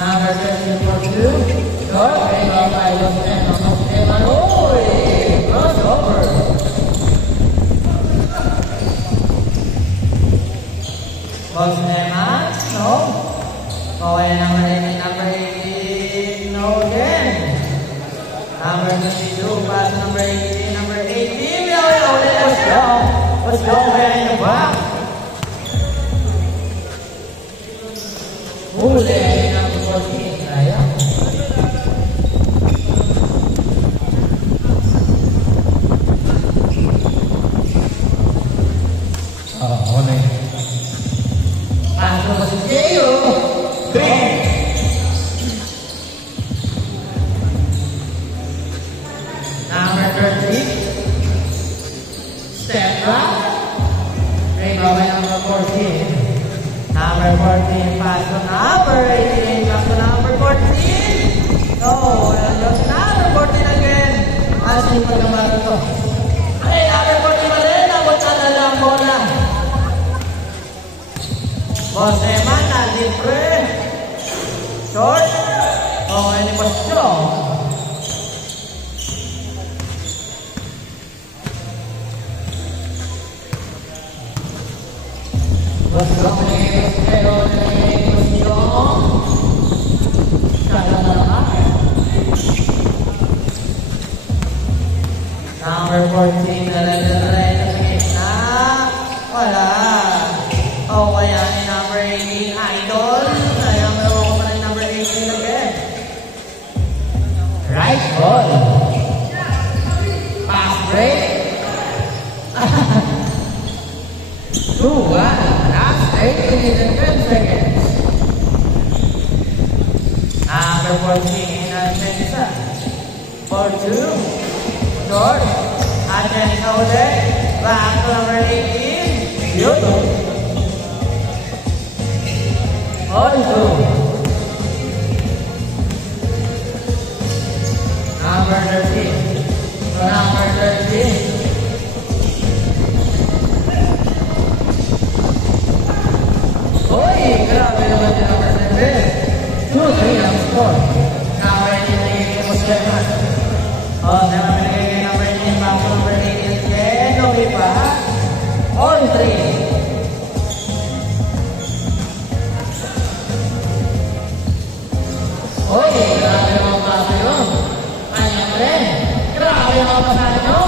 Number 22, short, rebound by Los Angeles Emmanuel, crossover. Bosnema, no. Okay, number 18, no again. Number 22, pass number 18, number 18, let's go. Let's go, man, in the back. Huli, number 14, sayang. Huli. Pasok si Jeyo. Number 13. Step back. Rebound by number 14. Number 14, pass to number 18. Pass to number 14. No, just number 14 again. Asing pa naman ito. Ay, number 14 mali. Nabutan na lang bola. Bosema na libre. Short. Oh, ini pasyo. Bosema pero pasyo. Number 14 na na. Wala. Oh, kaya ni number 18, idol. Kaya meron ko pa rin number 18 again. Right ball. Pass break. 2-1. Last 8 minutes and 10 seconds. Number 14, Athensa. 4-2. Short. Athensa ulit. Back to number 18. Beautiful. Also, number 13. So number 13. Oy, grabe naman yung number 7. 2-3 ang score. Number 18 po siya. Oh, number 18, number 18, back to number 18 again. Okay pa. All 3. Oy, grabe yung mga pasa yun. Kanya mo rin. Grabe yung mga pasa nyo.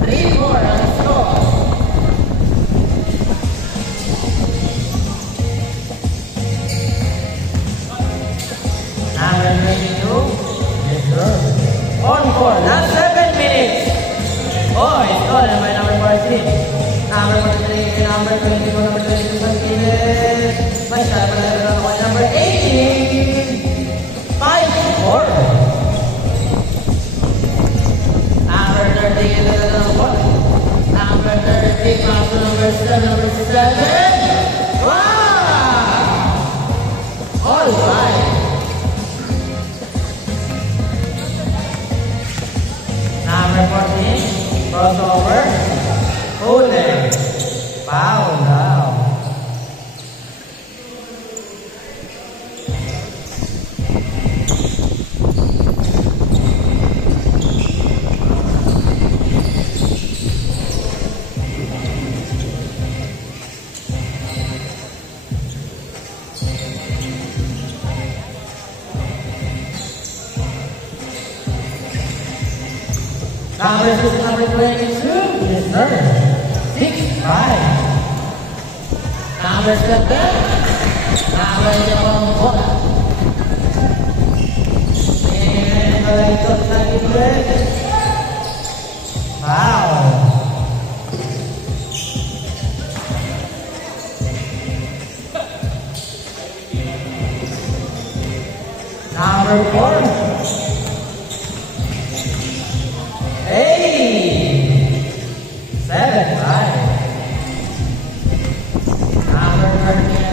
3-4 ang score. Number 22. Yes, sir. On 4. Last 7 minutes. Oh, it's all by number 14. Number 43, number 22, number 22, number 18. 5-4. Number 30, number 30, pass to number 7, number 7. Wow! All right. Number 14, crossover. Holding. Foul now. Number 6, number 22, yes sir. 6-5. Number 7, number 4. And ikot lagi break. Wow. Number 4. Hey! 7-5. Number 13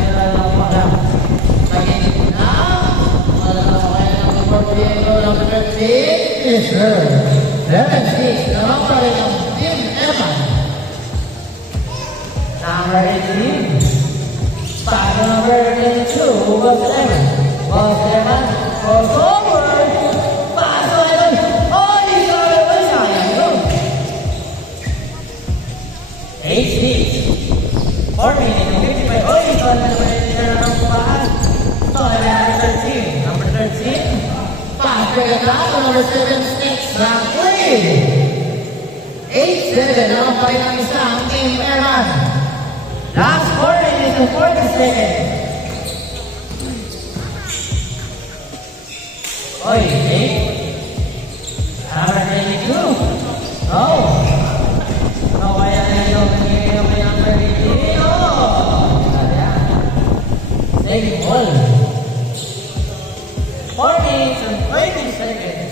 number 15. Yes, sir. 7-6. Naman pa rin ang Team Eman. Number 18. Pass number 22. Boss Lemon. Boss Lemon. Cross over. Paso idol. Oh, dito ay sayang yun. 8 hits. 4 minutes and 55. Oh, ito na naman ng kumahan. So, number 13. Number 13. Pass break it down. Number 7 sticks. Round 3. 8-7. Naman pa rin ang isa ang Team Airman. Last 4 minutes and 40 seconds. Oy, 8. Number 22. Oh. No, kaya na yun. Nangyayari kay number 18. Oh. Taking all. 4 minutes and 20 seconds.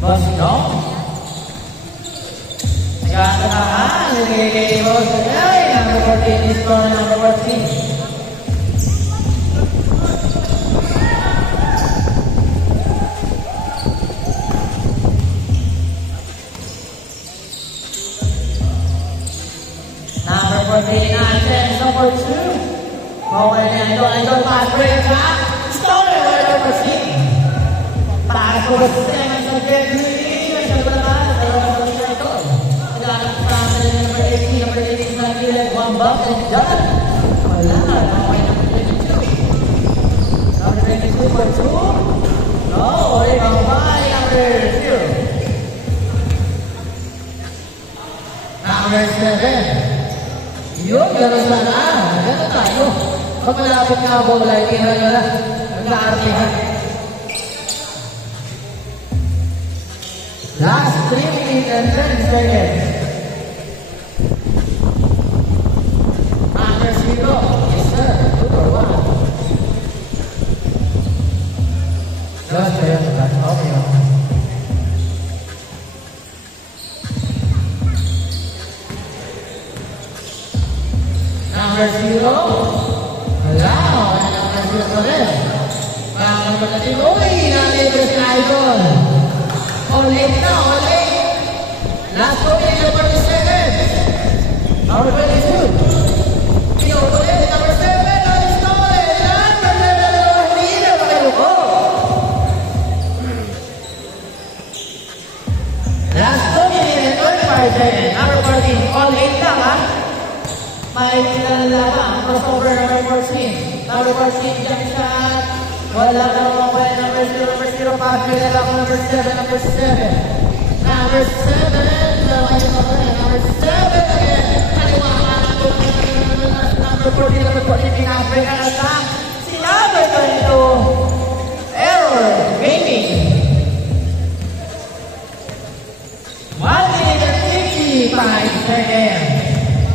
Boss Dong. Nagkakatahan. Nagkakatahan. Boss Dong. Number 14 is for number 14. Number 49, chance number 2. Okay na ito. Ito, pass break attack. Stolen by number 6. Pass for the 7 sa get green. Sa naman, sa ito. Naghanap sa amin number 18. Number 18 sa gilid. One buck and done. Wala. Okay, number 22. Number 22 for 2. No, ibang by number 0. Number 7. Yun, gano'n sana. Gano'n tayo. Pag malapit na bola, hindi na nila. Nag-aartihan. Last 3 minutes and 10 seconds. Number 0. Yes, sir. 2 or 1. Just there. Okay. Number 0. Wala. Number 0 pa rin. Number 13. Uy! Nandito si Idol. All 8 na. All 8. Last 2 minutes. Number 7. Number 22. Pino ulit. Number 7. Number 7. Number 7. Hindi na pakayo ko. Last 2 minutes and 25 seconds. Number 14. All 8 lang ha. May kinalala, crossover number 14. Number 14, jump shot. Wala na naman pa number 0, number 0. Pass break na lang number 7, number 7. Number 7, number 7 again. Kaliwa number 14, number 14, pinabreak na lang. Si number 22, Error Gaming. 1 minute and 55 seconds.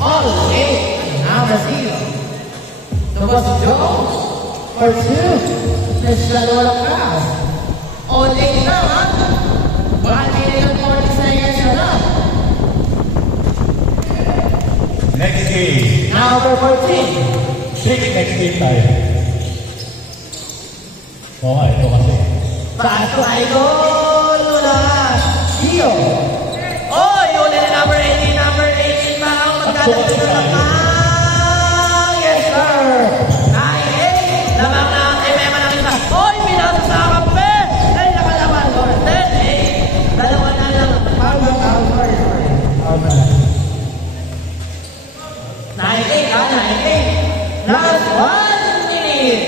All 8. Number 0. Tapos Jones. For 2. Let's dalawa lang pass. All 8 na ha. 1 minute and 40 seconds na lang. Next game. Number 14. Sige, next game tayo. Oo nga, ito kasi. Paso ay goal mula. Gio. Oh, yun na number 18. Number 18 ba ang magdadagdag na lamang? Yes, sir. 9-8. Lamang na ang MM ng isa. Hoy, pinasa sa kampe. Ay, nakalaman. 10-8. Dalawa na lang. Sorry. 9-8, ha? 9-8. Last 1 minute.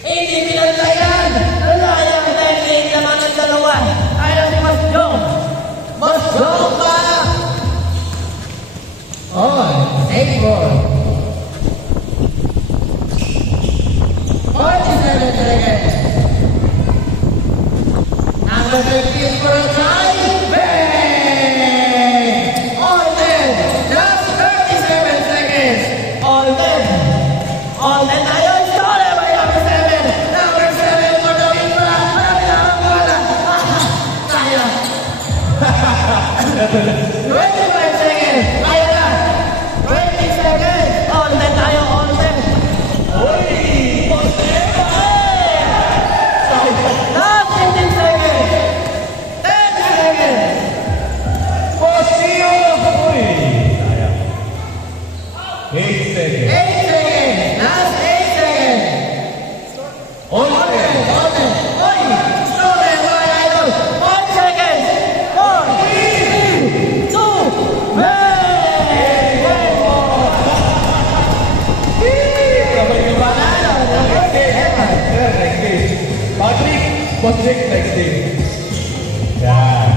Hindi pinaglayan. Wala yung 10-8 naman ng dalawa. Ayaw si Mas Jong. Mas Jong ba? Oh, safe ball. 47 seconds. Number 15 for a tie. Bang! All dead. Just 37 seconds. All dead. All dead. Ayaw stolen by number 7. Number 7 for the win. Marami na ang bola. Kaya. 25 seconds. Kaya na. 20 seconds. All dead tayo. All dead. Uy! Last 15 seconds. 10 seconds. Boss Jake, next game. Yan.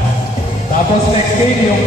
Tapos next game yung